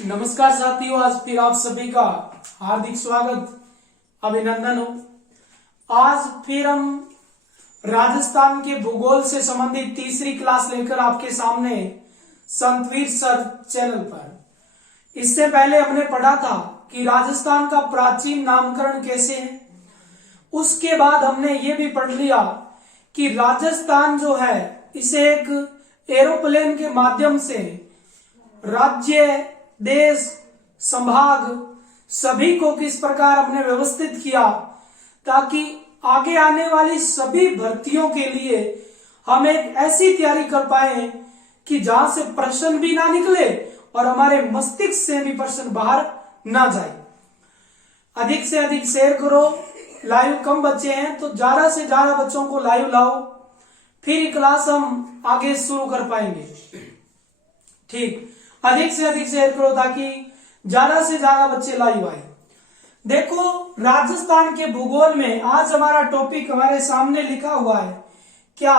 नमस्कार साथियों, आज फिर आप सभी का हार्दिक स्वागत, अभिनंदन हो। आज फिर हम राजस्थान के भूगोल से संबंधित तीसरी क्लास लेकर आपके सामने संतवीर सर चैनल पर। इससे पहले हमने पढ़ा था कि राजस्थान का प्राचीन नामकरण कैसे है। उसके बाद हमने ये भी पढ़ लिया कि राजस्थान जो है इसे एक एरोप्लेन के माध्यम से राज्य, देश, संभाग सभी को किस प्रकार हमने व्यवस्थित किया ताकि आगे आने वाली सभी भर्तियों के लिए हम एक ऐसी तैयारी कर पाए कि जहां से प्रश्न भी ना निकले और हमारे मस्तिष्क से भी प्रश्न बाहर ना जाए। अधिक से अधिक शेयर करो। लाइव कम बच्चे हैं तो ज्यादा से ज्यादा बच्चों को लाइव लाओ, फिर क्लास हम आगे शुरू कर पाएंगे। ठीक, अधिक से अधिक शेयर करो ताकि ज्यादा से ज्यादा बच्चे लाइव आए। देखो, राजस्थान के भूगोल में आज हमारा टॉपिक हमारे सामने लिखा हुआ है क्या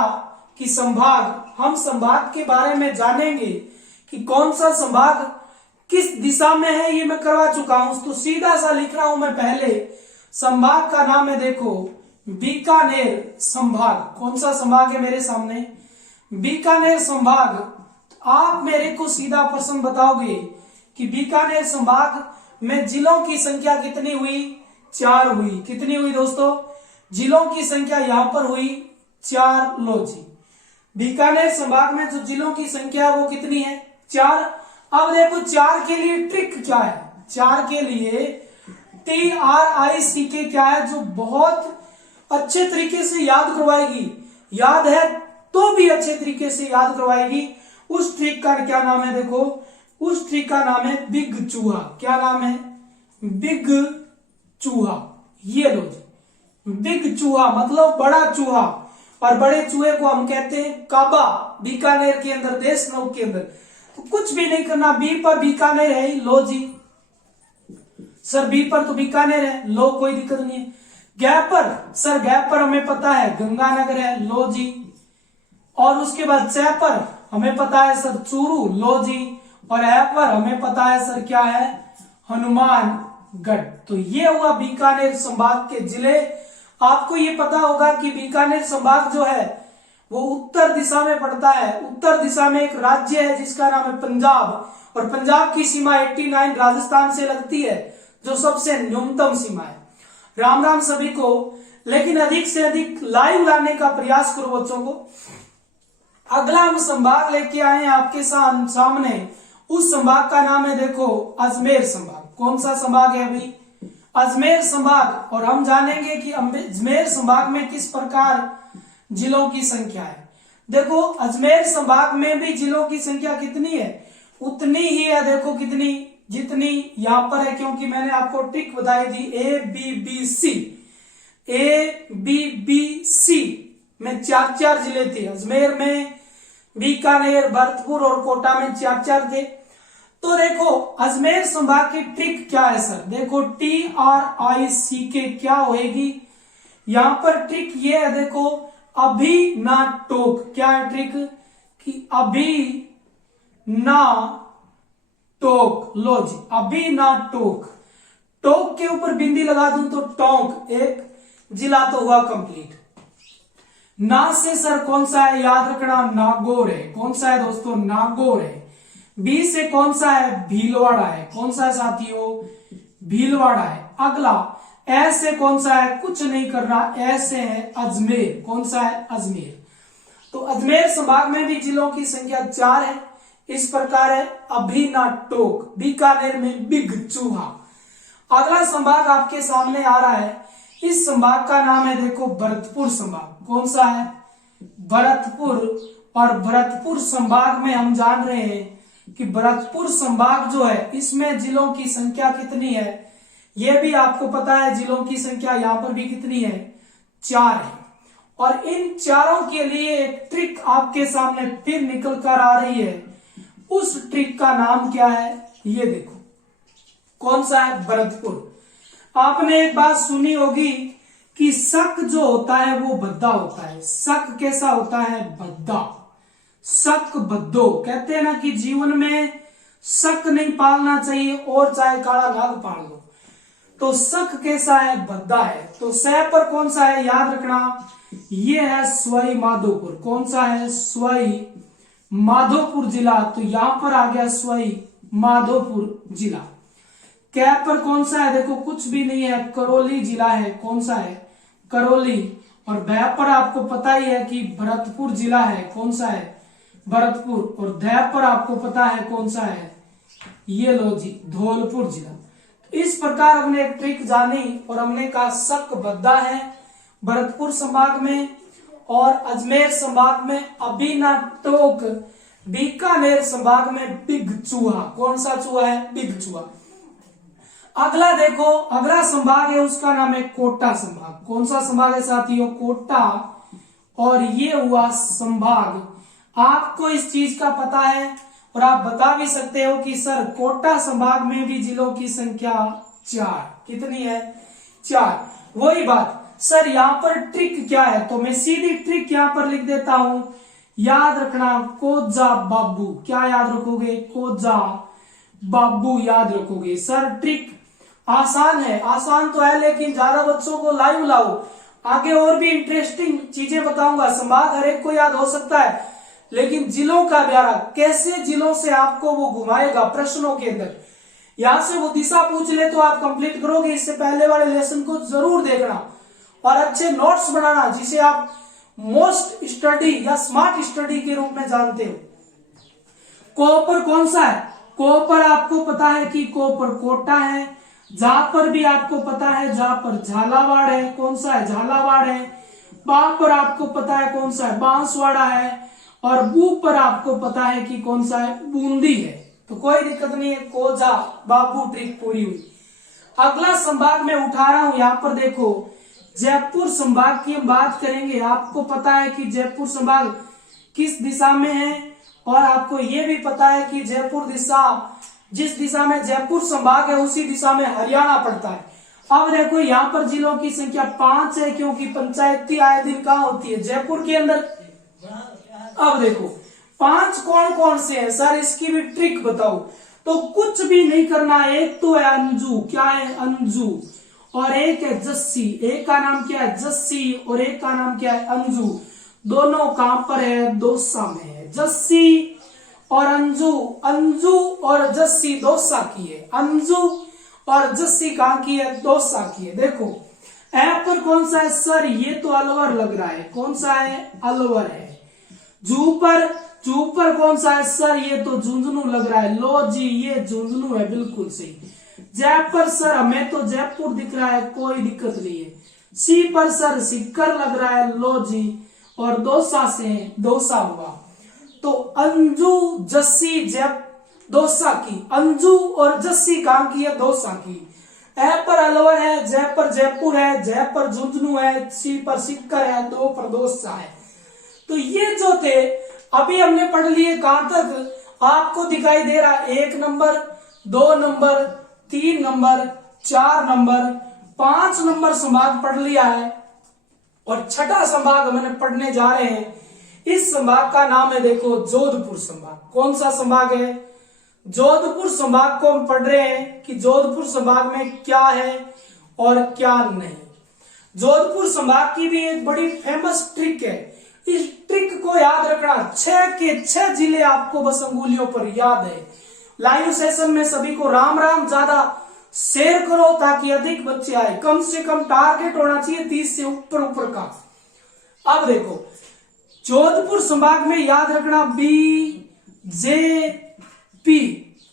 कि संभाग। हम संभाग के बारे में जानेंगे कि कौन सा संभाग किस दिशा में है। ये मैं करवा चुका हूं तो सीधा सा लिख रहा हूं मैं। पहले संभाग का नाम है, देखो, बीकानेर संभाग। कौन सा संभाग है मेरे सामने? बीकानेर संभाग। आप मेरे को सीधा प्रश्न बताओगे कि बीकानेर संभाग में जिलों की संख्या कितनी हुई? 4 हुई। कितनी हुई दोस्तों? जिलों की संख्या यहां पर हुई 4। लो जी, बीकानेर संभाग में जो जिलों की संख्या वो कितनी है? 4। अब देखो 4 के लिए ट्रिक क्या है? 4 के लिए TRICK क्या है जो बहुत अच्छे तरीके से याद करवाएगी। याद है तो भी अच्छे तरीके से याद करवाएगी। उस ट्रिक का क्या नाम है? देखो, उस ट्रिक का नाम है बिग चूहा। क्या नाम है? बिग चूहा। ये लो जी, बिग चूहा मतलब बड़ा चूहा। और बड़े चूहे को हम कहते हैं काबा। बीकानेर के अंदर, देशनोक के अंदर। तो कुछ भी नहीं करना, बी पर बीकानेर है। लो जी सर, बी पर तो बीकानेर है। लो, कोई दिक्कत नहीं है। गैप पर सर, गैप पर हमें पता है गंगानगर है। लो जी। और उसके बाद च पर हमें पता है सर चूरू। लो जी। और ए पर हमें पता है सर क्या है? हनुमानगढ़। तो ये हुआ बीकानेर संभाग के जिले। आपको ये पता होगा कि बीकानेर संभाग जो है वो उत्तर दिशा में पड़ता है। उत्तर दिशा में एक राज्य है जिसका नाम है पंजाब। और पंजाब की सीमा 89 राजस्थान से लगती है, जो सबसे न्यूनतम सीमा है। राम राम सभी को। लेकिन अधिक से अधिक लाइव लाने का प्रयास करो बच्चों को। अगला हम संभाग लेके आए हैं आपके सामने। उस संभाग का नाम है, देखो, अजमेर संभाग। कौन सा संभाग है अभी? अजमेर संभाग। और हम जानेंगे कि अजमेर संभाग में किस प्रकार जिलों की संख्या है। देखो, अजमेर संभाग में भी जिलों की संख्या कितनी है? उतनी ही है। देखो कितनी, जितनी यहां पर है, क्योंकि मैंने आपको ट्रिक बताई थी ABBC में 4 जिले थे। अजमेर में, बीकानेर, भरतपुर और कोटा में 4 थे। तो देखो अजमेर संभाग की ट्रिक क्या है सर? देखो TRICK क्या होएगी? यहां पर ट्रिक ये है, देखो, अभी ना टोक। क्या है ट्रिक? कि अभी ना टोक। लो जी, अभी ना टोक। टोक के ऊपर बिंदी लगा दूं तो टोंक, एक जिला तो हुआ कंप्लीट। ना से सर कौन सा है? याद रखना, नागौर है। कौन सा है दोस्तों? नागौर है। बी से कौन सा है? भीलवाड़ा है। कौन सा है साथियों? भीलवाड़ा है। अगला ए से कौन सा है? कुछ नहीं करना, ए से है अजमेर। कौन सा है? अजमेर। तो अजमेर संभाग में भी जिलों की संख्या 4 है। इस प्रकार है अभी ना टोक। बीकानेर में बिग चूहा। अगला संभाग आपके सामने आ रहा है। इस संभाग का नाम है, देखो, भरतपुर संभाग। कौन सा है? भरतपुर। और भरतपुर संभाग में हम जान रहे हैं कि भरतपुर संभाग जो है इसमें जिलों की संख्या कितनी है? यह भी आपको पता है। जिलों की संख्या यहां पर भी कितनी है? 4 है। और इन चारों के लिए एक ट्रिक आपके सामने फिर निकल कर आ रही है। उस ट्रिक का नाम क्या है? ये देखो, कौन सा है? भरतपुर। आपने एक बात सुनी होगी कि शक जो होता है वो भद्दा होता है। शक कैसा होता है? भद्दा। शक भद्दो। कहते हैं ना कि जीवन में शक नहीं पालना चाहिए, और चाहे काला नाग पाल लो। तो शक कैसा है? भद्दा है। तो स पर कौन सा है? याद रखना, ये है सवाई माधोपुर। कौन सा है? सवाई माधोपुर जिला। तो यहां पर आ गया सवाई माधोपुर जिला। कै पर कौन सा है? देखो कुछ भी नहीं है, करौली जिला है। कौन सा है? करौली। और बै पर आपको पता ही है कि भरतपुर जिला है। कौन सा है? भरतपुर। और दै पर आपको पता है कौन सा है? ये लो जी, धौलपुर जिला। तो इस प्रकार हमने एक ट्रिक जानी और हमने कहा शक भद्दा है भरतपुर संभाग में, और अजमेर संभाग में अबीना टोक, बीकानेर संभाग में बिग चूहा। कौन सा चूहा है? बिग चूहा। अगला देखो, अगला संभाग है उसका नाम है कोटा संभाग। कौन सा संभाग है साथियों? कोटा। और ये हुआ संभाग। आपको इस चीज का पता है और आप बता भी सकते हो कि सर कोटा संभाग में भी जिलों की संख्या 4। कितनी है? 4। वही बात सर, यहां पर ट्रिक क्या है? तो मैं सीधी ट्रिक यहां पर लिख देता हूं। याद रखना, कोजा बाबू। क्या याद रखोगे? कोजा बाबू याद रखोगे। सर ट्रिक आसान है, आसान तो है, लेकिन ज्यादा बच्चों को लाइव लाओ। आगे और भी इंटरेस्टिंग चीजें बताऊंगा। संभाग हर एक को याद हो सकता है, लेकिन जिलों का ब्यारा कैसे जिलों से आपको वो घुमाएगा प्रश्नों के अंदर। यहां से वो दिशा पूछ ले तो आप कंप्लीट करोगे। इससे पहले वाले लेसन को जरूर देखना और अच्छे नोट्स बनाना, जिसे आप मोस्ट स्टडी या स्मार्ट स्टडी के रूप में जानते हो। को पर कौन सा है? को पर आपको पता है कि को पर कोटा है। जा पर भी आपको पता है, जा पर झालावाड़ है। कौन सा है? झालावाड़ है। बा पर आपको पता है कौन सा है? बांसवाड़ा है। और बू पर आपको पता है कि कौन सा है? बूंदी है। तो कोई दिक्कत नहीं है, कोजा बाबू ट्रिक पूरी हुई। अगला संभाग में उठा रहा हूं, यहां पर देखो जयपुर संभाग की हम बात करेंगे। आपको पता है कि जयपुर संभाग किस दिशा में है, और आपको यह भी पता है कि जयपुर दिशा, जिस दिशा में जयपुर संभाग है उसी दिशा में हरियाणा पड़ता है। अब देखो यहाँ पर जिलों की संख्या 5 है, क्योंकि पंचायती आए दिन कहाँ होती है? जयपुर के अंदर। अब देखो 5 कौन कौन से हैं सर, इसकी भी ट्रिक बताओ। तो कुछ भी नहीं करना। एक तो है अंजू। क्या है? अंजू। और एक है जस्सी। एक का नाम क्या है? जस्सी। और एक का नाम क्या है? अंजू। दोनों कहां पर है? दौसा में है। जस्सी और अंजू, अंजू और जस्सी दौसा की है। अंजू और जस्सी कहां की है? दौसा की है। देखो ऐ पर कौन सा है सर? ये तो अलवर लग रहा है। कौन सा है? अलवर है। जू पर कौन सा है सर? ये तो झुंझुनू लग रहा है। लो जी, ये झुंझुनू है, बिल्कुल सही। जय पर सर हमें तो जयपुर दिख रहा है, कोई दिक्कत नहीं है। सी पर सर सिक्कर लग रहा है। लो जी। और दौसा से दौसा हुआ। तो अंजू जस्सी दौसा की। अंजू और जस्सी कहां की है? दौसा की। ए पर अलवर है। जय पर जयपुर है। जय पर झुंझुनू है। सी पर सिक्कर है। दो पर दौसा है। तो ये जो थे अभी हमने पढ़ लिए। कहां तक आपको दिखाई दे रहा? 1 number, 2 number, 3 number, 4 number, 5 number संभाग पढ़ लिया है। और छठा संभाग हमने पढ़ने जा रहे हैं। इस संभाग का नाम है देखो जोधपुर संभाग। कौन सा संभाग है? जोधपुर संभाग को हम पढ़ रहे हैं कि जोधपुर संभाग में क्या है और क्या नहीं। जोधपुर संभाग की भी एक बड़ी फेमस ट्रिक है। इस ट्रिक को याद रखना। 6 के 6 जिले आपको बस अंगुलियों पर याद है। लाइव सेशन में सभी को राम राम। ज्यादा शेयर करो ताकि अधिक बच्चे आए। कम से कम टारगेट होना चाहिए 30 से ऊपर का। अब देखो जोधपुर संभाग में याद रखना बीजेपी।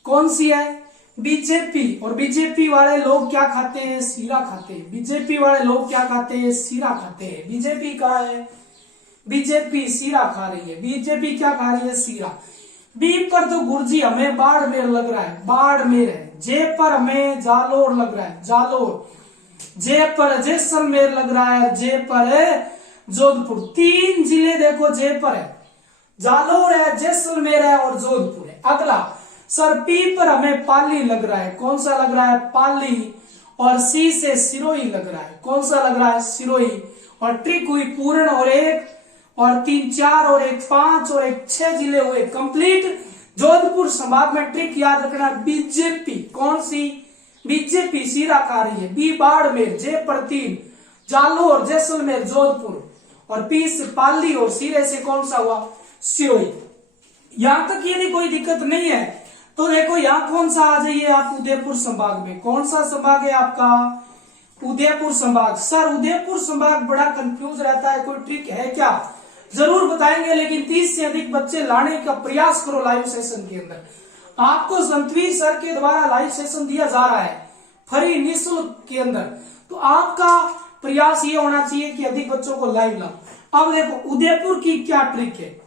कौन सी है? बीजेपी। और बीजेपी वाले लोग क्या खाते हैं? सीरा खाते हैं। बीजेपी वाले लोग क्या खाते हैं? सीरा खाते हैं। बीजेपी का है? बीजेपी सीरा खा रही है। बीजेपी क्या खा रही है? सीरा। बी पर तो गुर्जी हमें बाड़मेर लग रहा है। बाड़मेर है। जे पर हमें जालोर लग रहा है। जालोर। जे पर जैसलमेर लग रहा है। जे पर है जोधपुर। 3 जिले देखो जे पर है। जालोर है, जैसलमेर है और जोधपुर है। अगला सर पी पर हमें पाली लग रहा है। कौन सा लग रहा है? पाली। और सी से सिरोही लग रहा है। कौन सा लग रहा है? सिरोही। और ट्रिक हुई पूर्ण। और 1 और 3 4 और 1 5 और 1 6 जिले हुए कंप्लीट। जोधपुर संभाग में ट्रिक याद रखना, बीजेपी कौन सी, बीजेपी सीरा खा रही है। बी बाड़मेर, जे परतीन, जालोर, जैसलमेर, जोधपुर, और पी से पाली और सिरे से कौन सा हुआ, सिरोही। यहां तक ये नहीं कोई दिक्कत नहीं है। तो देखो यहां कौन सा आ जाइए आप, उदयपुर संभाग में। कौन सा संभाग है आपका, उदयपुर संभाग। सर उदयपुर संभाग बड़ा कंफ्यूज रहता है, कोई ट्रिक है क्या, जरूर बताएंगे, लेकिन 30 से अधिक बच्चे लाने का प्रयास करो लाइव सेशन के अंदर। आपको संतवीर सर के द्वारा लाइव सेशन दिया जा रहा है फ्री निःशुल्क के अंदर, तो आपका प्रयास ये होना चाहिए कि अधिक बच्चों को लाइव लाओ। अब देखो उदयपुर की क्या ट्रिक है,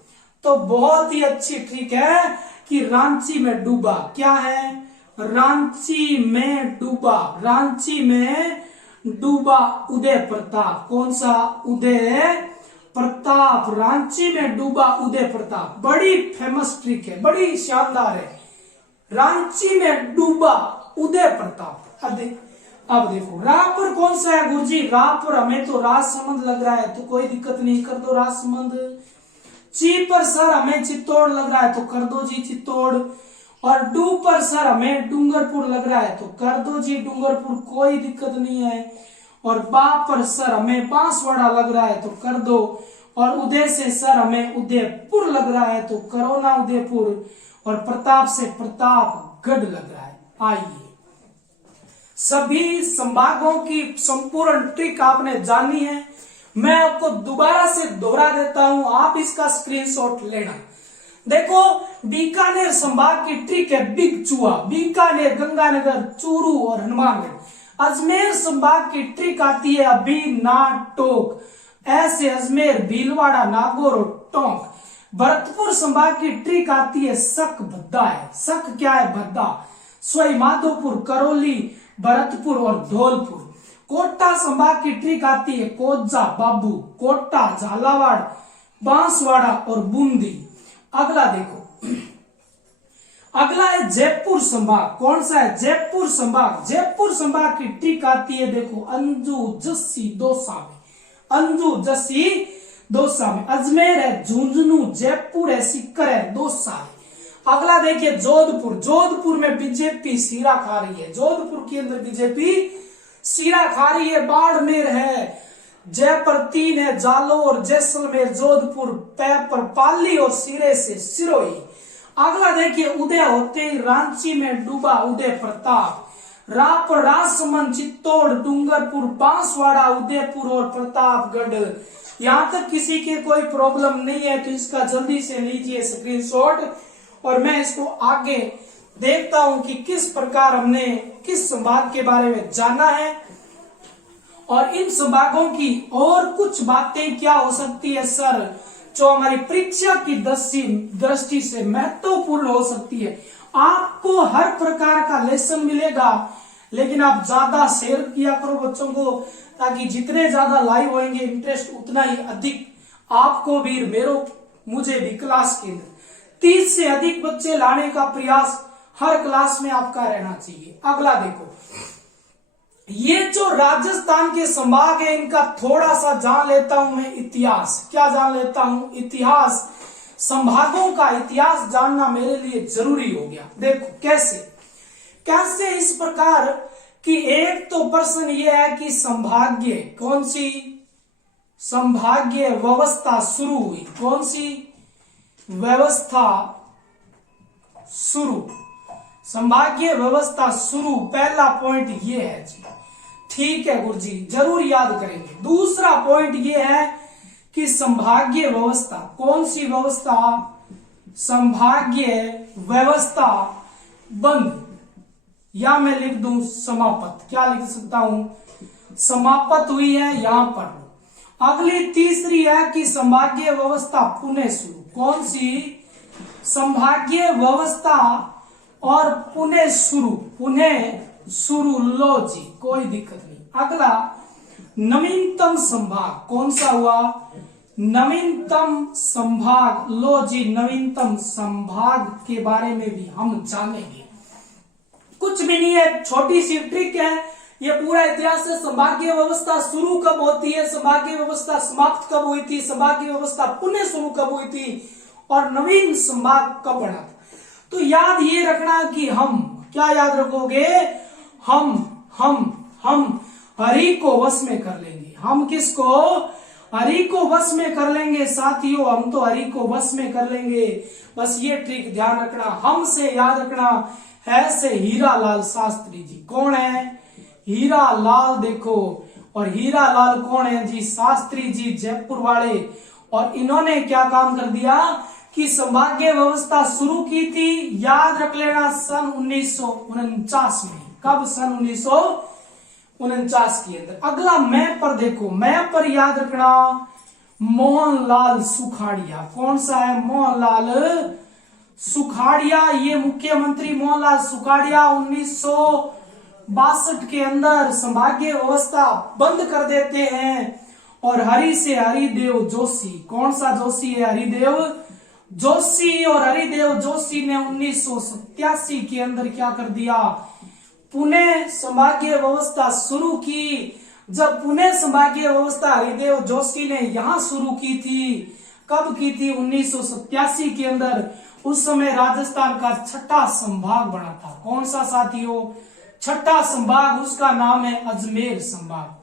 तो बहुत ही अच्छी ट्रिक है कि रांची में डूबा। क्या है, रांची में डूबा, रांची में डूबा उदय प्रताप। कौन सा, उदय प्रताप, रांची में डूबा उदय प्रताप। बड़ी फेमस ट्रिक है, बड़ी शानदार है, रांची में डूबा उदय प्रताप। अब देखो रापर कौन सा है गुरुजी, रापर हमें तो राजसमंद लग रहा है, तो कोई दिक्कत नहीं, कर दो राजसमंद। ची पर सर हमें चित्तौड़ लग रहा है, तो कर दो जी चित्तौड़। और डू पर सर हमें डूंगरपुर लग रहा है, तो कर दो जी डूंगरपुर, कोई दिक्कत नहीं है। और बा पर सर हमें बांसवाड़ा लग रहा है, तो कर दो। और उदय से सर हमें उदयपुर लग रहा है, तो करो ना उदयपुर। और प्रताप से प्रतापगढ़ लग रहा है। आइए सभी संभागों की संपूर्ण ट्रिक आपने जानी है, मैं आपको दोबारा से दोहरा देता हूं, आप इसका स्क्रीनशॉट लेना। देखो बीकानेर संभाग की ट्रिक है बिग चूहा, बीकानेर, गंगानगर, चूरू और हनुमानगढ़। अजमेर संभाग की ट्रिक आती है अभी नाटोक, ऐसे अजमेर, भीलवाड़ा, नागौर और टोंक। भरतपुर संभाग की ट्रिक आती है सक भद्दा है, सक क्या है, भद्दा। सवाई माधोपुर, करौली, भरतपुर और धौलपुर। कोटा संभाग की ट्रिक आती है कोजा, बाबू, कोटा, झालावाड़, बांसवाड़ा और बूंदी। अगला देखो, अगला है जयपुर संभाग। कौन सा है, जयपुर संभाग। जयपुर संभाग की ट्रिक आती है देखो अंजू, जस्सी, दौसा में, अंजू, जस्सी, दौसा में। अजमेर है झुंझुनू, जयपुर है सीकर है, दौसा है। अगला देखिए जोधपुर, जोधपुर में बीजेपी सीरा खा रही है, जोधपुर के अंदर बीजेपी सीरा खा रही है। बाड़मेर है, जयपुर 3 है, जालोर, जैसलमेर, जोधपुर, पैपर, पाली और सिरे से सिरोही। अगला देखिए उदय होते ही रांची में डूबा उदय प्रताप। रापर, राजसमंद, चित्तौड़, डूंगरपुर, बांसवाड़ा, उदयपुर और प्रतापगढ़। यहां तक किसी के कोई प्रॉब्लम नहीं है, तो इसका जल्दी से लीजिए स्क्रीनशॉट, और मैं इसको आगे देखता हूं कि किस प्रकार हमने किस संभाग के बारे में जाना है, और इन संभागों की और कुछ बातें क्या हो सकती है सर, जो हमारी परीक्षा की दृष्टि से महत्वपूर्ण हो सकती है। आपको हर प्रकार का लेसन मिलेगा, लेकिन आप ज्यादा शेयर किया करो बच्चों को, ताकि जितने ज्यादा लाइव होंगे इंटरेस्ट उतना ही अधिक आपको भी, मुझे भी क्लास के अंदर 30 से अधिक बच्चे लाने का प्रयास हर क्लास में आपका रहना चाहिए। अगला देखो, ये जो राजस्थान के संभाग है इनका थोड़ा सा जान लेता हूं मैं इतिहास। क्या जान लेता हूं, इतिहास। संभागों का इतिहास जानना मेरे लिए जरूरी हो गया। देखो कैसे कैसे, इस प्रकार कि एक तो प्रश्न ये है कि संभाग्य, कौन सी संभाग्य व्यवस्था शुरू हुई, कौन सी व्यवस्था शुरू, संभाग्य व्यवस्था शुरू, पहला पॉइंट ये है जी। ठीक है गुरुजी, जरूर याद करेंगे। दूसरा पॉइंट ये है कि संभाग्य व्यवस्था, कौन सी व्यवस्था, संभाग्य व्यवस्था बंद, या मैं लिख दूं समाप्त, क्या लिख सकता हूं, समाप्त हुई है, यहां पर। अगली तीसरी है कि संभाग्य व्यवस्था पुनः शुरू, कौन सी, संभाग्य व्यवस्था और पुनः शुरू, लो जी, कोई दिक्कत नहीं। अगला नवीनतम संभाग, कौन सा हुआ, नवीनतम संभाग, लो जी, नवीनतम संभाग के बारे में भी हम जानेंगे। कुछ भी नहीं है, छोटी सी ट्रिक है, ये पूरा इतिहास है। संभाग्य व्यवस्था शुरू कब होती है, संभाग्य व्यवस्था समाप्त कब हुई थी, संभाग्य व्यवस्था पुनः शुरू कब हुई थी, और नवीन संभाग कब बना था। तो याद ये रखना कि हम, क्या याद रखोगे, हम हरि को वश में कर लेंगे। हम किसको, हरि को वश में कर लेंगे साथियों, हम तो हरि को वश में कर लेंगे। बस ये ट्रिक ध्यान रखना। हम से याद रखना है से हीरा लाल शास्त्री जी। कौन है, हीरा लाल, देखो। और हीरा लाल कौन है जी, शास्त्री जी, जयपुर वाले। और इन्होंने क्या काम कर दिया कि संभागीय व्यवस्था शुरू की थी, याद रख लेना, सन 1949 में। कब, सन 1949 के अंदर। अगला मैप पर देखो, मैप पर याद रखना मोहनलाल सुखाड़िया। कौन सा है, मोहनलाल सुखाड़िया। ये मुख्यमंत्री मोहनलाल सुखाड़िया 1962 के अंदर संभागीय व्यवस्था बंद कर देते हैं। और हरि से हरिदेव जोशी। कौन सा जोशी है, हरिदेव जोशी। और हरिदेव जोशी ने 1987 के अंदर क्या कर दिया, पुणे संभागीय व्यवस्था शुरू की। जब पुणे संभागीय व्यवस्था हरिदेव जोशी ने यहां शुरू की थी, कब की थी, 1987 के अंदर। उस समय राजस्थान का छठा संभाग बना था। कौन सा साथियों, छठा संभाग, उसका नाम है अजमेर संभाग।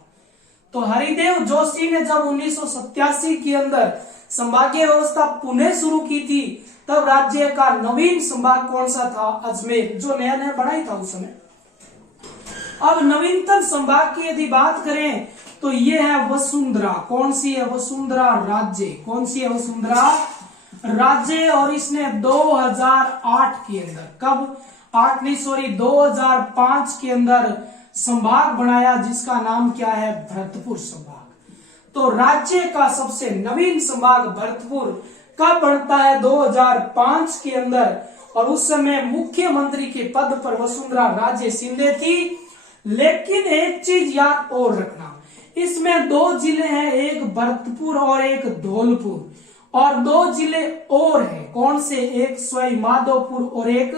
तो हरिदेव जोशी ने जब 1987 के अंदर संभागीय व्यवस्था पुणे शुरू की थी, तब राज्य का नवीन संभाग कौन सा था, अजमेर, जो नया नया बना ही था उस समय। अब नवीनतम संभाग की यदि बात करें तो ये है वसुंधरा। कौन सी है, वसुंधरा राज्य। कौन सी है, वसुंधरा राज्य। और इसने 2008 के अंदर, कब, 2005 के अंदर संभाग बनाया, जिसका नाम क्या है, भरतपुर संभाग। तो राज्य का सबसे नवीन संभाग भरतपुर कब बनता है, 2005 के अंदर। और उस समय मुख्यमंत्री के पद पर वसुंधरा राजे सिंधे थी। लेकिन एक चीज याद और रखना, इसमें दो जिले हैं, एक भरतपुर और एक धौलपुर। और दो जिले और हैं, कौन से, एक सवाई माधोपुर और एक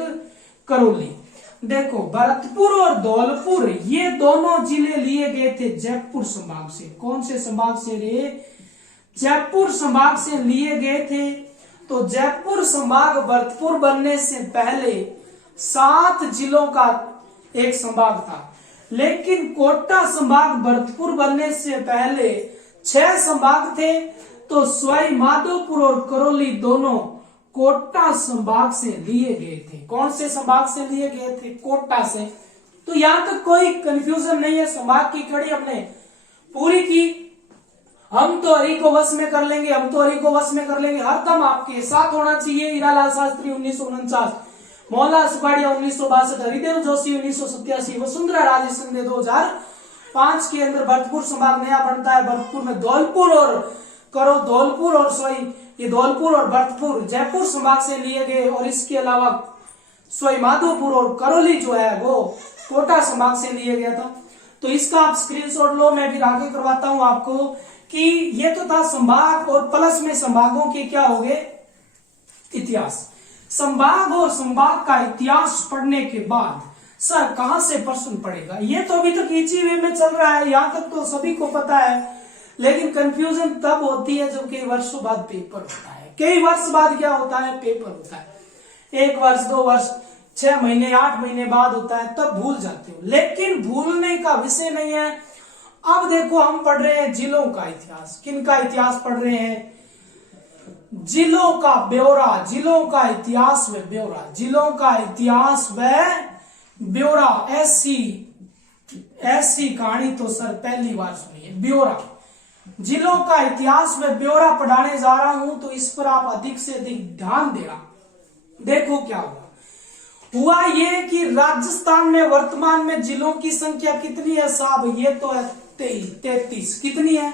करौली। देखो, भरतपुर और धौलपुर ये दोनों जिले लिए गए थे जयपुर संभाग से। कौन से संभाग से रे, जयपुर संभाग से लिए गए थे। तो जयपुर संभाग भरतपुर बनने से पहले 7 जिलों का एक संभाग था। लेकिन कोटा संभाग भरतपुर बनने से पहले 6 संभाग थे। तो सवाई माधोपुर और करौली दोनों कोटा संभाग से लिए गए थे। कौन से संभाग से लिए गए थे, कोटा से। तो यहां तक कोई कंफ्यूजन नहीं है। संभाग की कड़ी हमने पूरी की। हम तो हरि को वश में कर लेंगे, हम तो हरि को वश में कर लेंगे, हरदम आपके साथ होना चाहिए। हीरालाल शास्त्री 1949, मोहनलाल सुखाड़िया 1962, हरिदेव जोशी 1987, वसुंधरा राजे सिंधे 2005 के अंदर भरतपुर संभाग नया बनता है। भरतपुर में धौलपुर और धौलपुर और सवाई, ये धौलपुर और भरतपुर जयपुर संभाग से लिए गए। और इसके अलावा सवाई माधोपुर और करौली जो है वो कोटा संभाग से लिए गया था। तो इसका आप स्क्रीनशॉट लो, मैं भी आगे करवाता हूं आपको कि ये तो था संभाग, और प्लस में संभागों के क्या हो गए, इतिहास। संभाग और संभाग का इतिहास पढ़ने के बाद सर कहां से प्रश्न पड़ेगा, ये तो अभी तक इजी वे में चल रहा है, यहां तक तो सभी को पता है। लेकिन कंफ्यूजन तब होती है जब कई वर्षों बाद पेपर होता है। कई वर्ष बाद क्या होता है, पेपर होता है। 1 वर्ष, 2 वर्ष, 6 महीने, 8 महीने बाद होता है, तब भूल जाते हो। लेकिन भूलने का विषय नहीं है। अब देखो, हम पढ़ रहे हैं जिलों का इतिहास। किनका इतिहास पढ़ रहे हैं, जिलों का ब्यौरा, जिलों का इतिहास व ब्यौरा, जिलों का इतिहास व ब्यौरा। ऐसी कहानी तो सर पहली बार सुनी है, ब्यौरा। जिलों का इतिहास में ब्यौरा पढ़ाने जा रहा हूं, तो इस पर आप अधिक से अधिक ध्यान देना। देखो क्या हुआ ये कि राजस्थान में वर्तमान में जिलों की संख्या कितनी है साहब, ये तो है 33। कितनी है,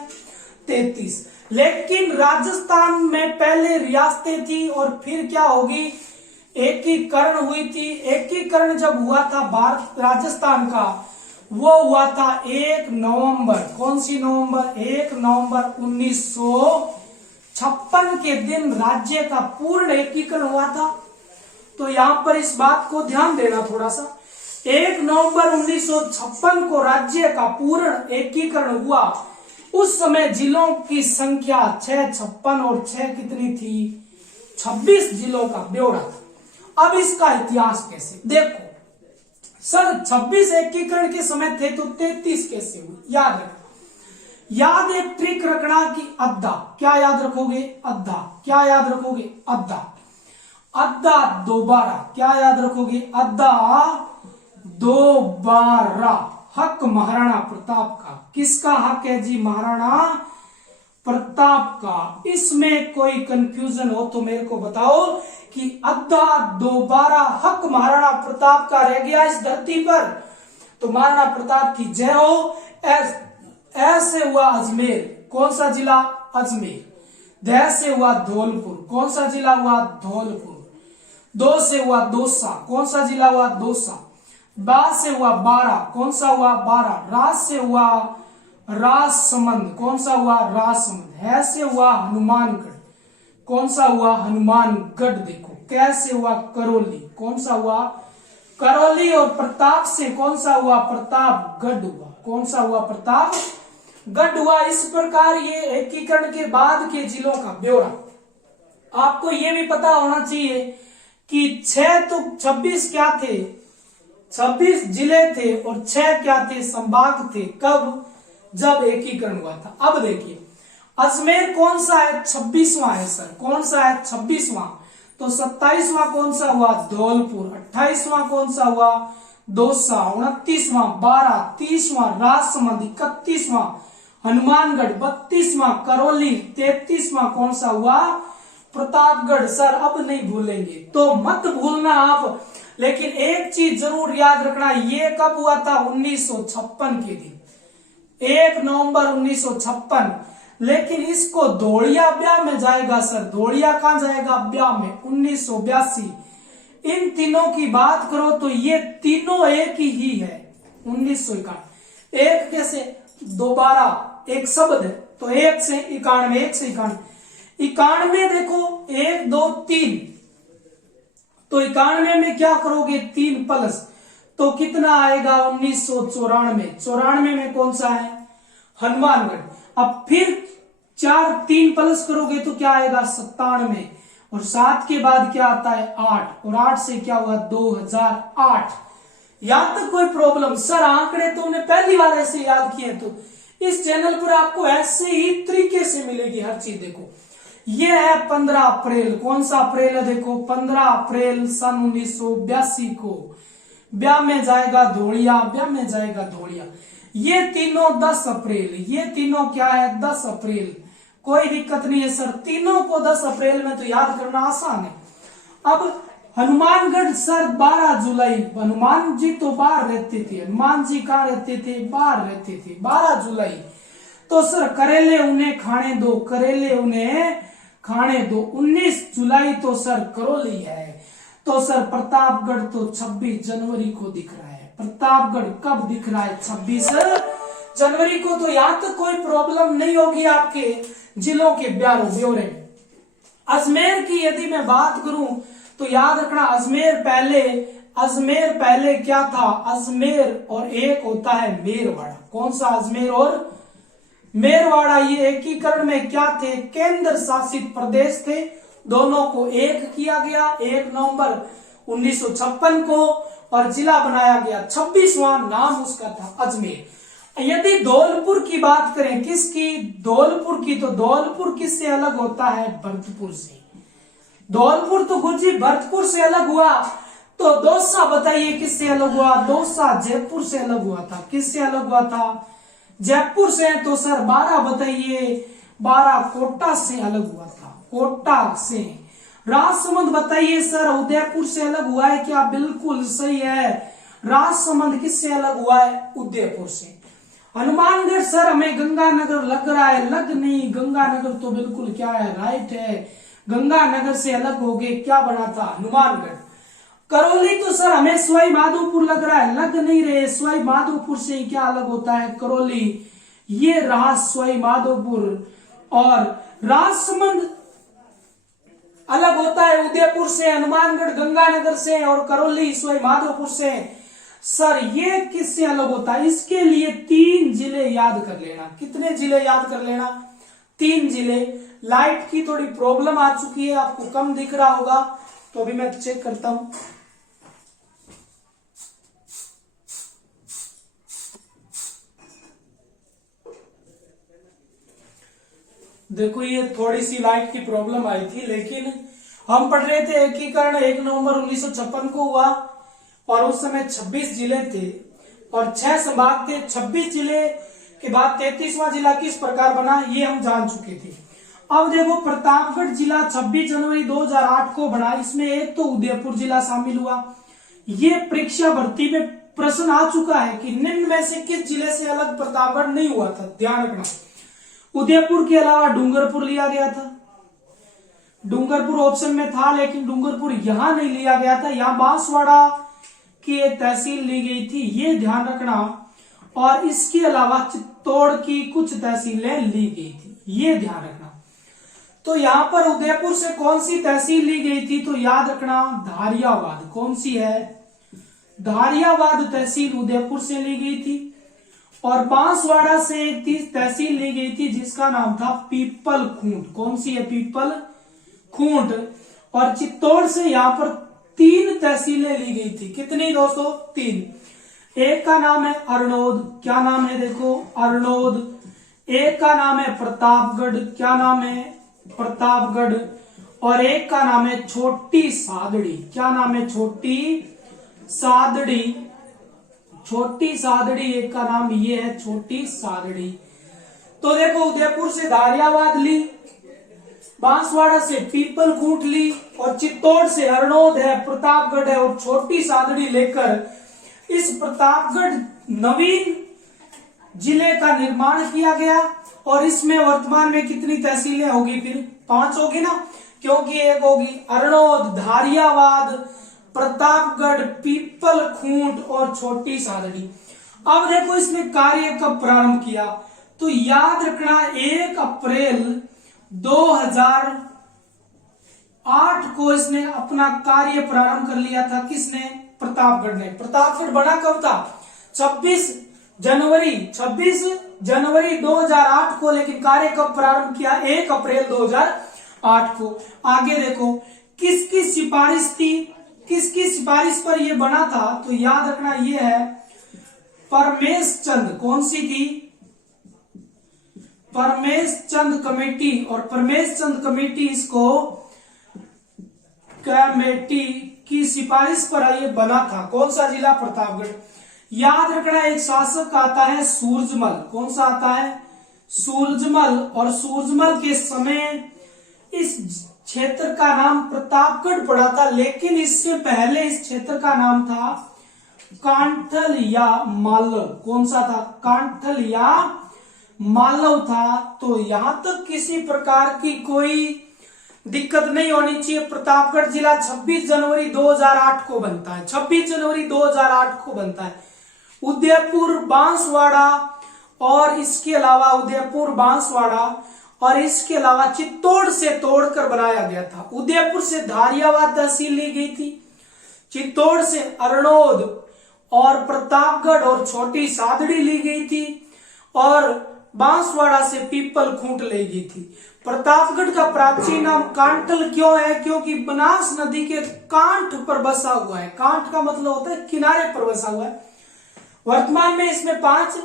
33। लेकिन राजस्थान में पहले रियासतें थी और फिर क्या होगी, एकीकरण हुई थी। एकीकरण जब हुआ था भारत राजस्थान का, वो हुआ था 1 नवंबर। कौन सी नवंबर, 1 नवंबर 1956 के दिन राज्य का पूर्ण एकीकरण हुआ था। तो यहां पर इस बात को ध्यान देना थोड़ा सा। 1 नवंबर 1956 को राज्य का पूर्ण एकीकरण हुआ। उस समय जिलों की संख्या 6, 56 और 6 कितनी थी, 26 जिलों का ब्यौरा था। अब इसका इतिहास कैसे, देखो सर 26 एकीकरण के समय थे तो 33 कैसे हुए, याद रखना। याद एक ट्रिक रखना कि अद्धा, क्या याद रखोगे, अद्धा, क्या याद रखोगे, अद्धा, अद्धा दोबारा, क्या याद रखोगे, अद्धा दोबारा। हक महाराणा प्रताप का, किसका हक है जी, महाराणा प्रताप का। इसमें कोई कंफ्यूजन हो तो मेरे को बताओ कि अद्धा दोबारा हक महाराणा प्रताप का रह गया इस धरती पर, तो महाराणा प्रताप की जय हो। ऐसे हुआ अजमेर, कौन सा जिला, अजमेर। द से हुआ धौलपुर, कौन सा जिला हुआ, धौलपुर। दो से हुआ दौसा, कौन सा जिला हुआ, दौसा। बा से हुआ बारा, कौन सा हुआ, बारा। राज से हुआ राजसमंद, कौन सा हुआ, राजसमंद। है से हुआ हनुमानगढ़, कौन सा हुआ, हनुमानगढ़। देखो कैसे हुआ, करौली, कौन सा हुआ, करौली। और प्रताप से कौन सा हुआ, प्रतापगढ़ हुआ, कौन सा हुआ, प्रतापगढ़ हुआ। इस प्रकार ये एकीकरण के बाद के जिलों का ब्यौरा। आपको ये भी पता होना चाहिए कि 6 तो 26 क्या थे, 26 जिले थे और 6 क्या थे, संभाग थे। कब, जब एकीकरण हुआ था। अब देखिए अजमेर कौन सा है, 26वां है सर, कौन सा है, 26वां। तो 27वां कौन सा हुआ, धौलपुर। 28वां कौन सा हुआ, दौसा। 29वां बारा। 30वां राजसमंद। 31वां हनुमानगढ़। 32वां करौली। 33वां कौन सा हुआ, प्रतापगढ़। सर अब नहीं भूलेंगे तो मत भूलना आप, लेकिन एक चीज जरूर याद रखना, ये कब हुआ था, 1956 के दिन, 1 नवंबर 1956। लेकिन इसको धोलिया ब्याह में जाएगा सर, धोलिया कहां जाएगा, ब्याह में 1982। इन तीनों की बात करो तो ये तीनों एक ही है, 1991। एक कैसे, दोबारा एक शब्द है तो 1 से 91, 1 से 91। 91 देखो 1 2 3, तो 91 में क्या करोगे, 3 प्लस, तो कितना आएगा, 1994। 94 में कौन सा है, हनुमानगढ़। अब फिर 3 प्लस करोगे तो क्या आएगा, 97। और 7 के बाद क्या आता है, 8, और 8 से क्या हुआ, 2008। यहां तक कोई प्रॉब्लम, सर आंकड़े तो हमने पहली बार ऐसे याद किए, तो इस चैनल पर आपको ऐसे ही तरीके से मिलेगी हर चीज। देखो ये है 15 अप्रैल, कौन सा अप्रैल है, देखो 15 अप्रैल सन 1982 को ब्याह में जाएगा धोलिया, ब्याह में जाएगा धोलिया। ये तीनों 10 अप्रैल, ये तीनों क्या है, 10 अप्रैल। कोई दिक्कत नहीं है सर, तीनों को 10 अप्रैल में तो याद करना आसान है। अब हनुमानगढ़ सर 12 जुलाई, हनुमान जी तो बाहर रहते थे, हनुमान जी कहाँ रहते थे, बाहर रहते थे, 12 जुलाई। तो सर करेले उन्हें खाने दो, करेले उन्हें खाने दो, 19 जुलाई तो सर करौली है। तो सर प्रतापगढ़ तो 26 जनवरी को दिख रहा है। प्रतापगढ़ कब दिख रहा है, 26 जनवरी को। तो यहां तक कोई प्रॉब्लम नहीं होगी आपके जिलों के ब्यौरे में। अजमेर की यदि मैं बात करूं तो याद रखना, अजमेर पहले क्या था, अजमेर और एक होता है मेरवाड़ा। कौन सा, अजमेर और मेरवाड़ा। ये एकीकरण में क्या थे, केंद्र शासित प्रदेश थे। दोनों को एक किया गया 1 नवंबर 1956 को, और जिला बनाया गया 26वां, नाम उसका था अजमेर। यदि धौलपुर की बात करें, किसकी, धौलपुर की, तो धौलपुर किससे अलग होता है, भरतपुर से। धौलपुर तो गुरुजी भरतपुर से अलग हुआ। तो दौसा बताइए किससे अलग हुआ, दौसा जयपुर से अलग हुआ था। किससे अलग हुआ था, जयपुर से। तो सर 12 बताइए, 12 कोटा से अलग हुआ था, कोटा से। राजसमंद बताइए सर, उदयपुर से अलग हुआ है क्या, बिल्कुल सही है, राजसमंद किससे अलग हुआ है, उदयपुर से। हनुमानगढ़ सर हमें गंगानगर लग रहा है, लग नहीं, गंगानगर तो बिल्कुल क्या है, राइट है, गंगानगर से अलग हो गए, क्या बना था, हनुमानगढ़। करौली तो सर हमें सवाई माधोपुर लग रहा है, लग नहीं रहे, सवाई माधोपुर से क्या अलग होता है, करौली। ये रहा सवाई माधोपुर। और राजसमंद अलग होता है उदयपुर से, हनुमानगढ़ गंगानगर से, और करौली सवाई माधोपुर से। सर ये किससे अलग होता है, इसके लिए 3 जिले याद कर लेना। कितने जिले याद कर लेना, 3 जिले। लाइट की थोड़ी प्रॉब्लम आ चुकी है, आपको कम दिख रहा होगा, तो अभी मैं चेक करता हूं। देखो ये थोड़ी सी लाइट की प्रॉब्लम आई थी, लेकिन हम पढ़ रहे थे एकीकरण 1 नवंबर 1956 को हुआ और उस समय 26 जिले थे और 6 संभाग थे। 26 जिले के बाद 33वां जिला किस प्रकार बना ये हम जान चुके थे। अब देखो प्रतापगढ़ जिला 26 जनवरी 2008 को बना। इसमें एक तो उदयपुर जिला शामिल हुआ। ये परीक्षा भर्ती में प्रश्न आ चुका है कि निम्न में से किस जिले से अलग प्रतापगढ़ नहीं हुआ था। ध्यान रखना, उदयपुर के अलावा डूंगरपुर लिया गया था। डूंगरपुर ऑप्शन में था लेकिन डूंगरपुर यहां नहीं लिया गया था, यहां बांसवाड़ा की एक तहसील ली गई थी, ये ध्यान रखना। और इसके अलावा चित्तौड़ की कुछ तहसीलें ली गई थी, ये ध्यान रखना। तो यहां पर उदयपुर से कौन सी तहसील ली गई थी तो याद रखना धारियावाद। कौन सी है? धारियावाद तहसील उदयपुर से ली गई थी। और बांसवाड़ा से एक तहसील ली गई थी जिसका नाम था पीपल खूंट। कौन सी है? पीपल खूंट। और चित्तौड़ से यहां पर 3 तहसीलें ली गई थी। कितनी दोस्तों? 3। एक का नाम है अरनोद। क्या नाम है? देखो अरनोद। एक का नाम है प्रतापगढ़। क्या नाम है? प्रतापगढ़। और एक का नाम है छोटी सादड़ी। क्या नाम है? छोटी सादड़ी। छोटी सादड़ी एक का नाम ये है, छोटी सादड़ी। तो देखो उदयपुर से धारियावाद ली, बांसवाड़ा से पीपल खूंट ली और चित्तौड़ से अरनोद है, प्रतापगढ़ है और छोटी सादड़ी लेकर इस प्रतापगढ़ नवीन जिले का निर्माण किया गया। और इसमें वर्तमान में कितनी तहसीलें होगी? फिर 5 होगी ना, क्योंकि एक होगी अरनोद, धारियावाद, प्रतापगढ़, पीपल खूंट और छोटी सादड़ी। अब देखो इसने कार्य कब प्रारंभ किया तो याद रखना 1 अप्रैल 2008 को इसने अपना कार्य प्रारंभ कर लिया था। किसने? प्रतापगढ़ ने। प्रतापगढ़ बना कब था? 26 जनवरी 2008 को, लेकिन कार्य कब प्रारंभ किया? 1 अप्रैल 2008 को। आगे देखो किसकी सिफारिश थी, किसकी सिफारिश पर यह बना था तो याद रखना यह है परमेश चंद। कौन सी थी? परमेश चंद कमेटी। और परमेश चंद कमेटी इसको कमेटी की सिफारिश पर यह बना था। कौन सा जिला? प्रतापगढ़। याद रखना एक शासक आता है सूरजमल। कौन सा आता है? सूरजमल। और सूरजमल के समय इस क्षेत्र का नाम प्रतापगढ़ पड़ा था, लेकिन इससे पहले इस क्षेत्र का नाम था कांठल या मालव। कौन सा था? कांठल या मालव था। तो यहां तक किसी प्रकार की कोई दिक्कत नहीं होनी चाहिए। प्रतापगढ़ जिला 26 जनवरी 2008 को बनता है। 26 जनवरी 2008 को बनता है। उदयपुर, बांसवाड़ा और इसके अलावा उदयपुर, बांसवाड़ा और इसके अलावा चित्तौड़ से तोड़कर बनाया गया था। उदयपुर से धारियावाद तहसील ली गई थी, चित्तौड़ से अरनोद और प्रतापगढ़ और छोटी सादड़ी ली गई थी और बांसवाड़ा से पीपल खूंट ली गई थी। प्रतापगढ़ का प्राचीन नाम कांठल क्यों है? क्योंकि बनास नदी के कांठ पर बसा हुआ है। कांठ का मतलब होता है किनारे पर बसा हुआ है। वर्तमान में इसमें 5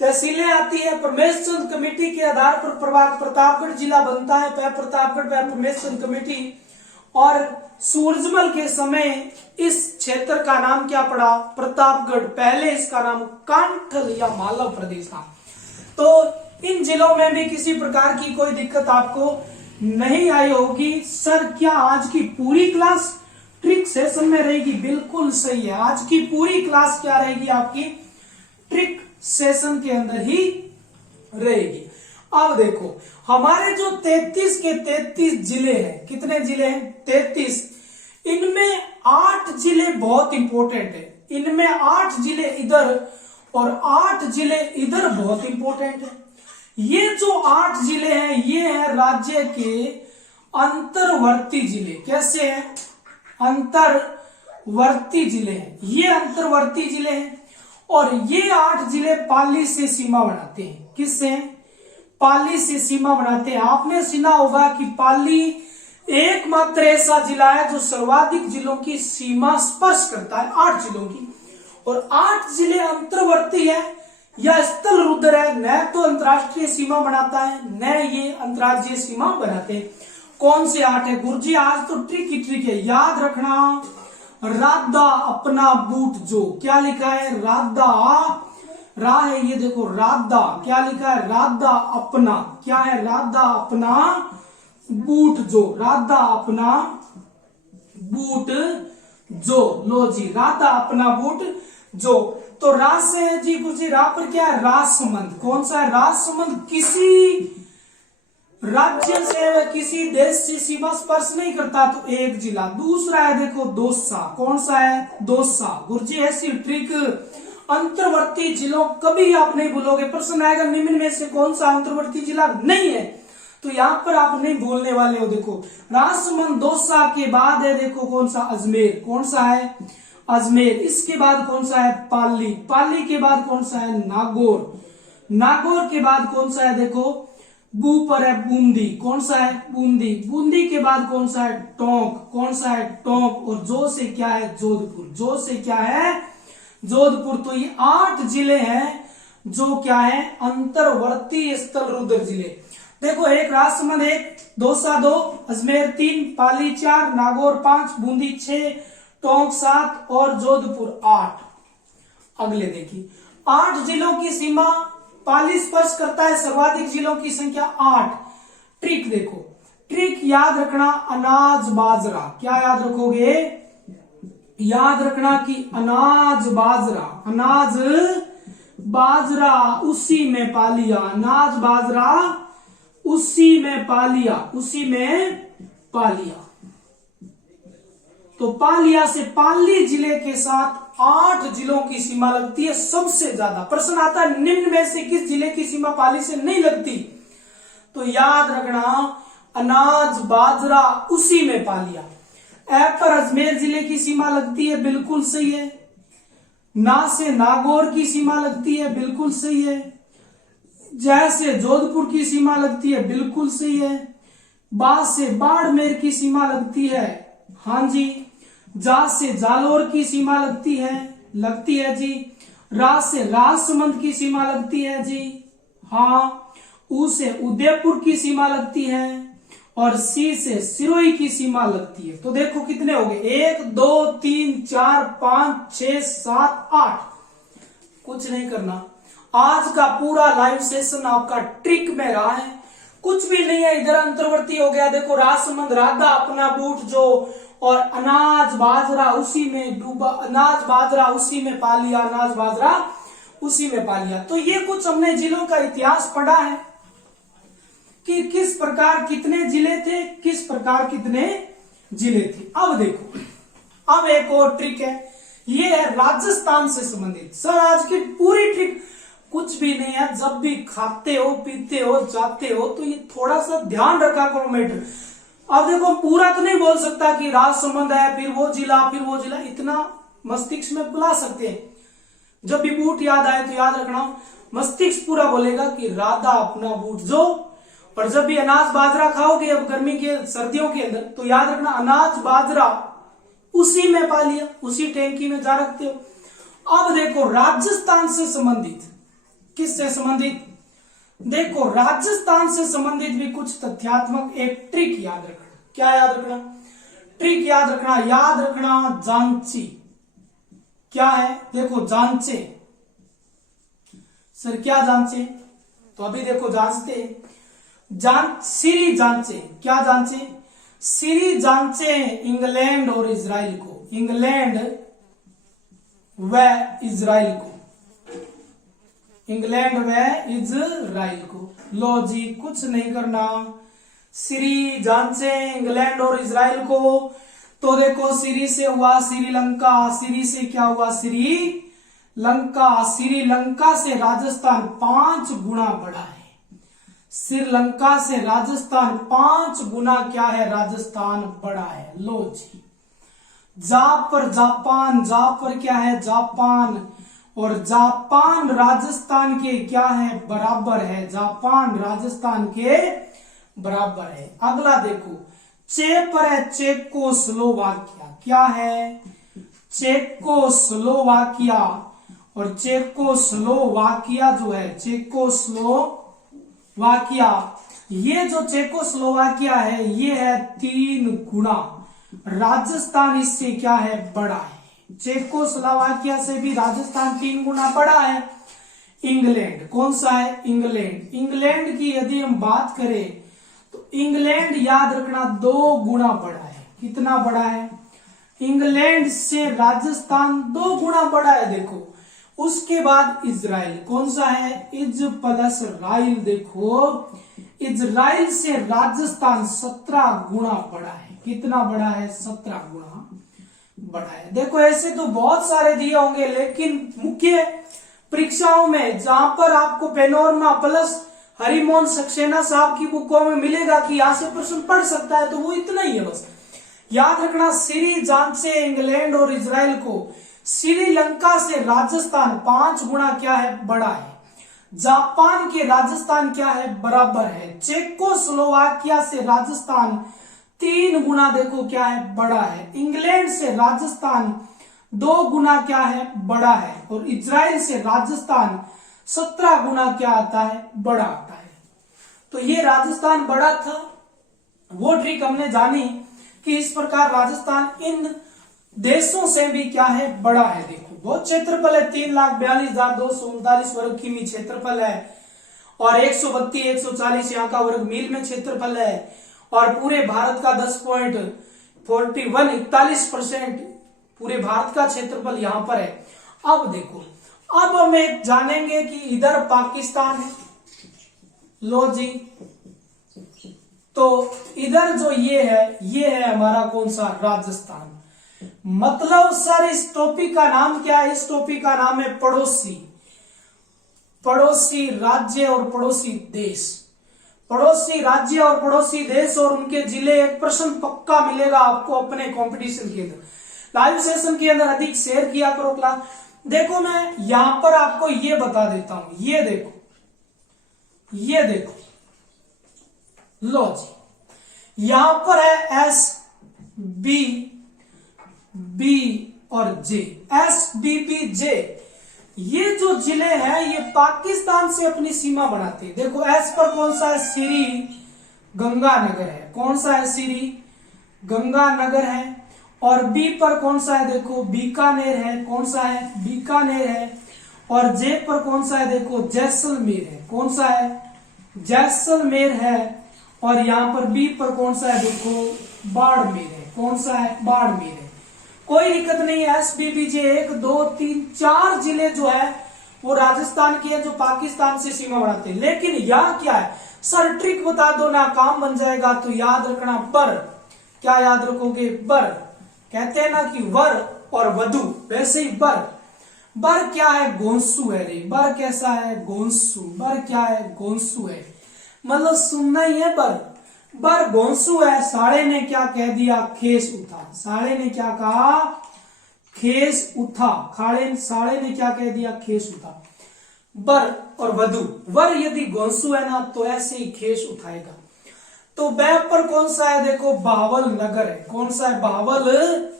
तहसीलें आती है। परमेश चंद कमेटी के आधार पर प्रतापगढ़ जिला बनता है। प्रतापगढ़ परमेश चंद कमेटी। और सूरजमल के समय इस क्षेत्र का नाम क्या पड़ा? प्रतापगढ़। पहले इसका नाम कांठल या मालव प्रदेश था। तो इन जिलों में भी किसी प्रकार की कोई दिक्कत आपको नहीं आई होगी। सर क्या आज की पूरी क्लास ट्रिक सेशन में रहेगी? बिल्कुल सही है, आज की पूरी क्लास क्या रहेगी? आपकी ट्रिक सेशन के अंदर ही रहेगी। अब देखो हमारे जो 33 के 33 जिले हैं, कितने जिले हैं? 33। इनमें 8 जिले बहुत इंपॉर्टेंट है। इनमें 8 जिले इधर और 8 जिले इधर बहुत इंपॉर्टेंट है। ये जो 8 जिले हैं ये है राज्य के अंतर्वर्ती जिले। कैसे हैं? अंतर्वर्ती जिले हैं। ये अंतर्वर्ती जिले हैं और ये 8 जिले पाली से सीमा बनाते हैं। किससे? पाली से सीमा बनाते हैं। आपने सुना होगा कि पाली एकमात्र ऐसा जिला है जो सर्वाधिक जिलों की सीमा स्पर्श करता है, 8 जिलों की, और 8 जिले अंतर्वर्ती है या स्थल रुद्र है, न तो अंतरराष्ट्रीय सीमा बनाता है न ये अंतर्राज्यीय सीमा बनाते हैं। कौन से 8 है गुरुजी? आज तो ट्रिक ही ट्रिक है, याद रखना। राधा अपना बूट जो, क्या लिखा है? राधा, रा है ये देखो, राधा क्या लिखा है? राधा अपना, क्या है? राधा अपना बूट जो, राधा अपना बूट जो, लो जी, राधा अपना बूट जो। तो राज से है जी गुरुजी, रा पर क्या है? राज संबंध। कौन सा है? राज संबंध। किसी राज्य से व किसी देश से सीमा स्पर्श नहीं करता, तो एक जिला। दूसरा है देखो दोसा, कौन सा है? दोसा। गुरुजी ऐसी ट्रिक, अंतर्वर्ती जिलों कभी आप नहीं भूलोगे। प्रश्न आएगा निम्न में से कौन सा अंतर्वर्ती जिला नहीं है, तो यहाँ पर आप नहीं भूलने वाले हो। देखो राजसमंद, दोसा के बाद है देखो कौन सा? अजमेर। कौन सा है? अजमेर। इसके बाद कौन सा है? पाली। पाली के बाद कौन सा है? नागौर। नागौर के बाद कौन सा है? देखो बू पर है बूंदी। कौन सा है? बूंदी। बूंदी के बाद कौन सा है? टोंक। कौन सा है? टोंक। और जो से क्या है? जोधपुर। जो से क्या है? जोधपुर। तो ये 8 जिले हैं जो क्या है? अंतर्वर्ती स्थल रुद्र जिले। देखो एक राजसमंद 1, दौसा 2, अजमेर 3, पाली 4, नागौर 5, बूंदी 6, टोंक 7 और जोधपुर 8। अगले देखिए, 8 जिलों की सीमा पाली स्पर्श करता है, सर्वाधिक जिलों की संख्या 8। ट्रिक देखो, ट्रिक याद रखना, अनाज बाजरा। क्या याद रखोगे? याद रखना कि अनाज बाजरा, अनाज बाजरा उसी में पा लिया, अनाज बाजरा उसी में पा लिया, उसी में पा लिया। तो पालिया से पाली जिले के साथ 8 जिलों की सीमा लगती है सबसे ज्यादा। प्रश्न आता है निम्न में से किस जिले की सीमा पाली से नहीं लगती, तो याद रखना अनाज बाजरा उसी में पा लिया। ए पर अजमेर जिले की सीमा लगती है, बिल्कुल सही है। ना से नागौर की सीमा लगती है, बिल्कुल सही है। जैसे जोधपुर की सीमा लगती है, बिल्कुल सही है। बा से बाड़मेर की सीमा लगती है, हाँ जी। जा से जालोर की सीमा लगती है जी। रा से राजसमंद की सीमा लगती है जी, हाँ। ऊ से उदयपुर की सीमा लगती है और सी से सिरोही की सीमा लगती है। तो देखो कितने हो गए? 1 2 3 4 5 6 7 8। कुछ नहीं करना, आज का पूरा लाइव सेशन आपका ट्रिक में रहा है, कुछ भी नहीं है। इधर अंतर्वर्ती हो गया, देखो राजसमंद, राधा अपना बूट जो, और अनाज बाजरा उसी में डूबा, अनाज बाजरा उसी में पा लिया, अनाज बाजरा उसी में पा लिया। तो ये कुछ हमने जिलों का इतिहास पढ़ा है कि किस प्रकार कितने जिले थे, किस प्रकार कितने जिले थे। अब देखो, अब एक और ट्रिक है, ये है राजस्थान से संबंधित। सर आज की पूरी ट्रिक कुछ भी नहीं है, जब भी खाते हो पीते हो जाते हो तो ये थोड़ा सा ध्यान रखा करो मैटर। अब देखो पूरा तो नहीं बोल सकता कि राजसमंद है फिर वो जिला फिर वो जिला, इतना मस्तिष्क में बुला सकते हैं। जब भी बूट याद आए तो याद रखना, मस्तिष्क पूरा बोलेगा कि राधा अपना बूट जो। और जब भी अनाज बाजरा खाओगे अब गर्मी के सर्दियों के अंदर, तो याद रखना अनाज बाजरा उसी में पा लिया, उसी टैंकी में जा रखते हो। अब देखो राजस्थान से संबंधित, किससे संबंधित? देखो राजस्थान से संबंधित भी कुछ तथ्यात्मक एक ट्रिक याद रखना। क्या याद रखना? ट्रिक याद रखना, याद रखना जांची। क्या है? देखो जांचे। सर क्या जांचे? तो अभी देखो जांचते हैं। सीरी जांचे, क्या जांचे? सीरी जांचे इंग्लैंड और इजराइल को, इंग्लैंड व इजराइल को, इंग्लैंड व इजराइल को। लो जी कुछ नहीं करना, सीरी जांचे इंग्लैंड और इजराइल को। तो देखो सीरी से हुआ श्रीलंका, सीरी से क्या हुआ? श्रीलंका। श्रीलंका से राजस्थान 5 गुना बड़ा है। श्रीलंका से राजस्थान 5 गुना क्या है? राजस्थान बड़ा है। लो जी। जा पर जापान, जा पर क्या है? जापान। और जापान राजस्थान के क्या है? बराबर है। जापान राजस्थान के बराबर है। अगला देखो चे पर है चेकोस्लोवाकिया। क्या है? चेकोस्लोवाकिया। और चेकोस्लोवाकिया जो है, चेकोस्लोवाकिया, ये जो चेकोस्लोवाकिया है ये है 3 गुना। राजस्थान इससे क्या है? बड़ा है। चेकोस्लोवाकिया से भी राजस्थान 3 गुना बड़ा है। इंग्लैंड कौन सा है? इंग्लैंड। इंग्लैंड की यदि हम बात करें तो इंग्लैंड याद रखना 2 गुना बड़ा है। कितना बड़ा है? इंग्लैंड से राजस्थान 2 गुना बड़ा है। देखो, उसके बाद इजराइल कौन सा है? इज प्लस राइल। देखो, इजराइल से राजस्थान 17 गुना बड़ा है। कितना बड़ा है? 17 गुना बड़ा है। देखो, ऐसे तो बहुत सारे दिए होंगे, लेकिन मुख्य परीक्षाओं में जहां पर आपको पेनोरमा प्लस हरिमोहन सक्सेना साहब की बुकों में मिलेगा कि यहां से प्रश्न पढ़ सकता है, तो वो इतना ही है बस। याद रखना, सीरी जांचे इंग्लैंड और इजराइल को श्रीलंका से राजस्थान 5 गुना क्या है? बड़ा है। जापान के राजस्थान क्या है? बराबर है। चेकोस्लोवाकिया से राजस्थान 3 गुना देखो क्या है? बड़ा है। इंग्लैंड से राजस्थान 2 गुना क्या है? बड़ा है। और इजराइल से राजस्थान 17 गुना क्या आता है? बड़ा आता है। तो ये राजस्थान बड़ा था, वो ट्रिक हमने जानी कि इस प्रकार राजस्थान इन देशों से भी क्या है? बड़ा है। देखो, बहुत क्षेत्रफल है, 3,42,239 वर्ग किमी क्षेत्रफल है, और 132-140 यहाँ का वर्ग मील में क्षेत्रफल है, और पूरे भारत का 10.41% पूरे भारत का क्षेत्रफल यहां पर है। अब देखो, अब हमें जानेंगे कि इधर पाकिस्तान है। लो जी, तो इधर जो ये है हमारा कौन सा? राजस्थान। मतलब सर, इस टॉपिक का नाम क्या है? इस टॉपिक का नाम है पड़ोसी। पड़ोसी राज्य और पड़ोसी देश। पड़ोसी राज्य और पड़ोसी देश और उनके जिले। एक प्रश्न पक्का मिलेगा आपको अपने कंपटीशन के अंदर। लाइव सेशन के अंदर अधिक शेयर किया करो क्लास। देखो, मैं यहां पर आपको ये बता देता हूं। ये देखो, ये देखो, लो जी, यहां पर है एस बी और जे। एस बी जे, ये जो जिले हैं ये पाकिस्तान से अपनी सीमा बनाते हैं। देखो, एस पर कौन सा है? श्री गंगानगर है। कौन सा है? श्री गंगानगर है। और बी पर कौन सा है? देखो, बीकानेर है। कौन सा है? बीकानेर है। और जे पर कौन सा है? देखो, जैसलमेर है। कौन सा है? जैसलमेर है। और यहां पर बी पर कौन सा है? देखो, बाड़मेर है। कौन सा है? बाड़मेर है। कोई दिक्कत नहीं है। एसबीबीजे 1 2 3 4 जिले जो है वो राजस्थान के हैं, जो पाकिस्तान से सीमा बढ़ाते हैं। लेकिन यह क्या है? सर ट्रिक बता दो ना, काम बन जाएगा। तो याद रखना, बर। क्या याद रखोगे? बर। कहते हैं ना कि वर और वधु, वैसे ही बर। बर क्या है? गोंसू है रे। बर कैसा है? गोंसू। बर क्या है? गोंसू है। मतलब सुनना ही है बर। बर गोंसू है। साड़े ने क्या कह दिया? खेस उठा। साड़े ने क्या कहा? खेस उठा। साड़े ने क्या कह दिया? खेस उठा। बर और वधु। वर यदि गोंसू है ना तो ऐसे ही खेस उठाएगा। तो बै पर कौन सा है? देखो, बावल नगर है। कौन सा है? बावल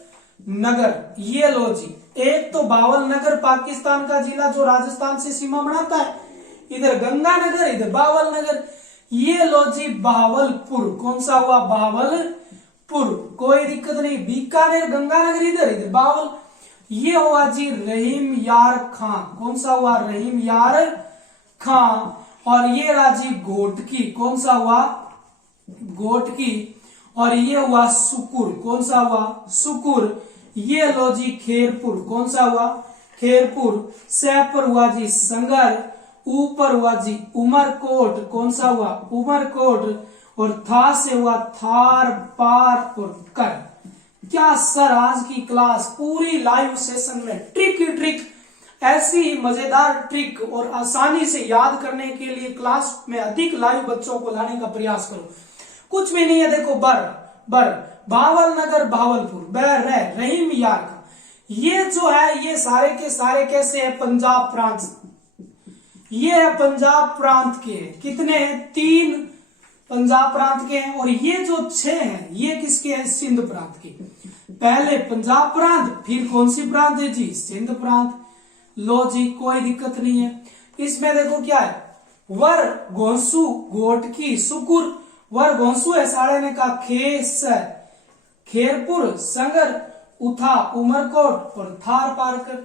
नगर। ये लो जी, एक तो बावल नगर पाकिस्तान का जिला जो राजस्थान से सीमा बनाता है, इधर गंगानगर, इधर बावल नगर। ये लो जी, बहावलपुर। कौन सा हुआ? बहावलपुर। कोई दिक्कत नहीं। बीकानेर, गंगानगर इधर, इधर बावल। ये हुआ जी रहीम यार खां। कौन सा हुआ? रहीम यार खां। और ये रहा जी घोटकी। कौन सा हुआ? घोटकी। और ये हुआ सुकुर। कौन सा हुआ? सुकुर। ये लो जी खेरपुर। कौन सा हुआ? खेरपुर। सह पर हुआ जी संगर। ऊपर हुआ जी उमरकोट। कौन सा हुआ? उमरकोट। और था से हुआ थार, पार और कर। क्या सर, आज की क्लास पूरी लाइव सेशन में ट्रिक ही ट्रिक, ऐसी ही मजेदार ट्रिक और आसानी से याद करने के लिए क्लास में अधिक लाइव बच्चों को लाने का प्रयास करो। कुछ भी नहीं है। देखो, बर बावल नगर, भावलपुर, बर रहीम यार का। ये जो है ये सारे के सारे कैसे है? पंजाब प्रांत। ये है पंजाब प्रांत के। कितने हैं? 3 पंजाब प्रांत के हैं, और ये जो 6 हैं ये किसके हैं? सिंध प्रांत के। पहले पंजाब प्रांत, फिर कौन सी प्रांत है जी? सिंध प्रांत। लो जी, कोई दिक्कत नहीं है। इसमें देखो क्या है, वर गोंसु गोटकी सुकुर, वर गोंसु है साड़े ने कहा खेस खेरपुर संगर उठा उमरकोट और थार पारकर।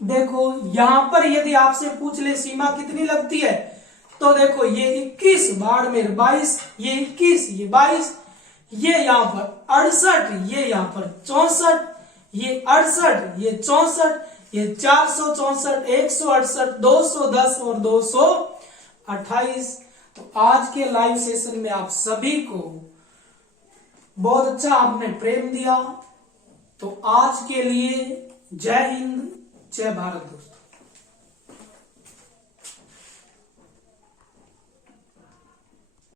देखो यहां पर यदि आपसे पूछ ले सीमा कितनी लगती है, तो देखो ये 21, बाड़मेर 22, ये 21, ये 22, ये यहाँ पर 68, ये यहाँ पर 64, ये 68, ये 64, ये 464, 168, 210 और 228। तो आज के लाइव सेशन में आप सभी को बहुत अच्छा आपने प्रेम दिया। तो आज के लिए जय हिंद, जय भारत दोस्तों।